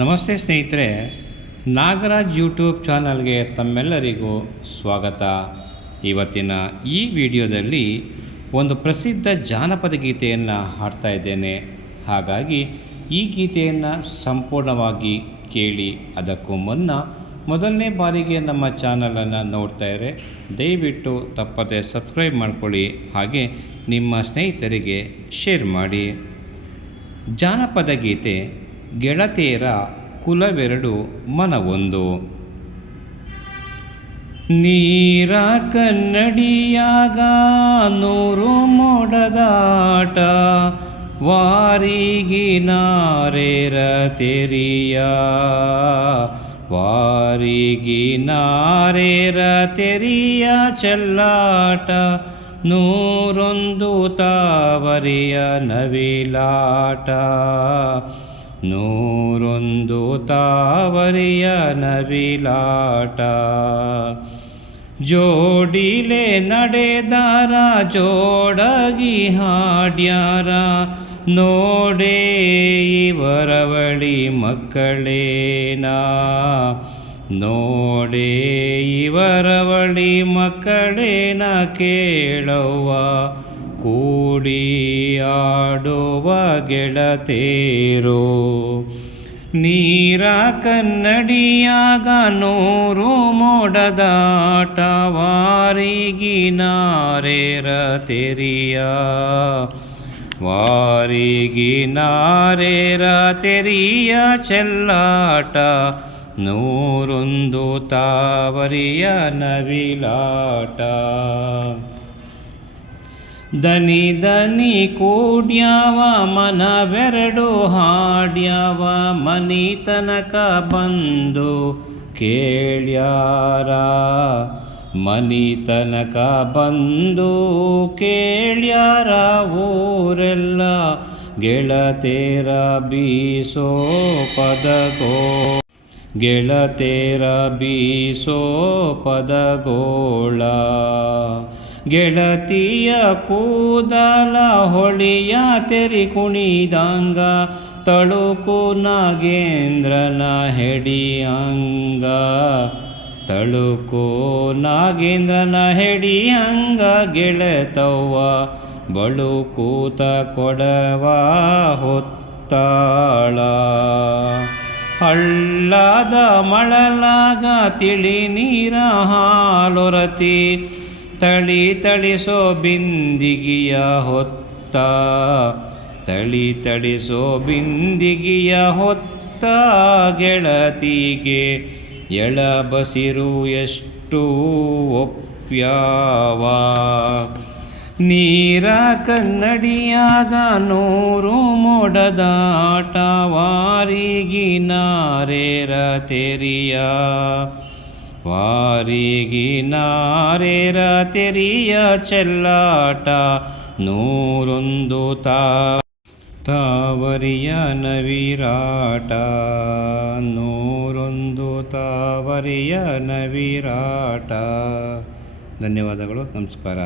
ನಮಸ್ತೆ ಸ್ನೇಹಿತರೆ, ನಾಗರಾಜ್ ಯೂಟ್ಯೂಬ್ ಚಾನಲ್ಗೆ ತಮ್ಮೆಲ್ಲರಿಗೂ ಸ್ವಾಗತ. ಇವತ್ತಿನ ಈ ವಿಡಿಯೋದಲ್ಲಿ ಒಂದು ಪ್ರಸಿದ್ಧ ಜಾನಪದ ಗೀತೆಯನ್ನು ಹಾಡ್ತಾ ಇದ್ದೇನೆ. ಹಾಗಾಗಿ ಈ ಗೀತೆಯನ್ನು ಸಂಪೂರ್ಣವಾಗಿ ಕೇಳಿ ಅದಕ್ಕೂ ಮುನ್ನ ಮೊದಲನೇ ಬಾರಿಗೆ ನಮ್ಮ ಚಾನಲನ್ನು ನೋಡ್ತಾ ಇದ್ರೆ ದಯವಿಟ್ಟು ತಪ್ಪದೆ ಸಬ್ಸ್ಕ್ರೈಬ್ ಮಾಡಿಕೊಳ್ಳಿ, ಹಾಗೆ ನಿಮ್ಮ ಸ್ನೇಹಿತರಿಗೆ ಶೇರ್ ಮಾಡಿ. ಜಾನಪದ ಗೀತೆ ಗೆಳತಿಯರ ಕುಲವೆರಡು ಮನವೊಂದು. ನೀರ ಕನ್ನಡಿಯಾಗ ನೂರು ಮೊಡದಾಟ ವಾರಿಗಿ ನಾರೇರ ತೆರಿಯ. ವಾರಿಗಿ ನಾರೇರ ತೆರಿಯ ಚೆಲ್ಲಾಟ, ನೂರೊಂದು ತಾವರಿಯ ನವಿಲಾಟ. ನೂರೊಂದು ತಾವರಿಯ ನವಿಲಾಟ. ಜೋಡಿಲೆ ನಡೆದಾರ ಜೋಡಗಿ ಹಾಡ್ಯಾರ ನೋಡೇ ಇವರವಳಿ ಮಕ್ಕಳೇನಾ. ನೋಡೇ ಇವರವಳಿ ಮಕ್ಕಳೇನ ಕೇಳವ್ವ. ಕೂಡಿ ಆಡುವ ಗೆಳತೇರೋ ನೀರ ಕನ್ನಡಿಯಾಗ ನೂರು ಮೋಡದಾಟ ವಾರಿಗಿ ನಾರೇರ ತೆರಿಯ ವಾರಿಗಿನಾರೇರ ತೆರಿಯ ಚೆಲ್ಲಾಟ ನೂರೊಂದು ತಾವರಿಯ ನವಿಲಾಟ. ದನಿ ದನಿ ಕೂಡ್ಯಾವ, ಮನವೆರಡು ಹಾಡ್ಯಾವ, ಮನಿ ತನಕ ಬಂದು ಕೇಳ್ಯಾರ. ಮನಿ ತನಕ ಬಂದು ಕೇಳ್ಯಾರ, ಊರೆಲ್ಲ ಗೆಳತೇರ ಬೀಸೋ ಪದಗೋ. ಗೆಳತೇರ ಬೀಸೋ ಪದಗೋಳ. ಗೆಳತಿಯ ಕೂದಲ ಹೊಳಿಯ ತೆರಿ ಕುಣಿದಂಗ, ತಳುಕು ನಾಗೇಂದ್ರನ ಹೆಡಿಯಂಗ. ತಳುಕು ನಾಗೇಂದ್ರನ ಹೆಡಿಯಂಗ, ಗೆಳತವ್ವ ಬಳು ಕೂತ ಕೊಡವ ಹೊತ್ತಾಳ. ಹಳ್ಳದ ಮಳಲಾಗ ತಿಳಿ ನೀರ ಹಾಲೊರತಿ ತಳಿ ತಳಿಸೋ ಬಿಂದಿಗಿಯ ಹೊತ್ತ. ತಳಿ ತಳಿಸೋ ಬಿಂದಿಗಿಯ ಹೊತ್ತ ಗೆಳತಿಗೆ ಎಳಬಸಿರು ಎಷ್ಟು ಒಪ್ಯಾವ ನೀರ ಕನ್ನಡಿಯಾಗ ನೂರು ಮೊಡದಾಟ ವಾರಿಗಿ ನಾರೇರ ತೆರಿಯ. ವಾರಿಗಿ ನಾರೇರ ತೆರಿಯ ಚೆಲ್ಲಾಟ ನೂರೊಂದು ತಾವರಿಯ ನವಿರಾಟ ನೂರೊಂದು ತಾವರಿಯ ನವಿರಾಟ. ಧನ್ಯವಾದಗಳು ನಮಸ್ಕಾರ.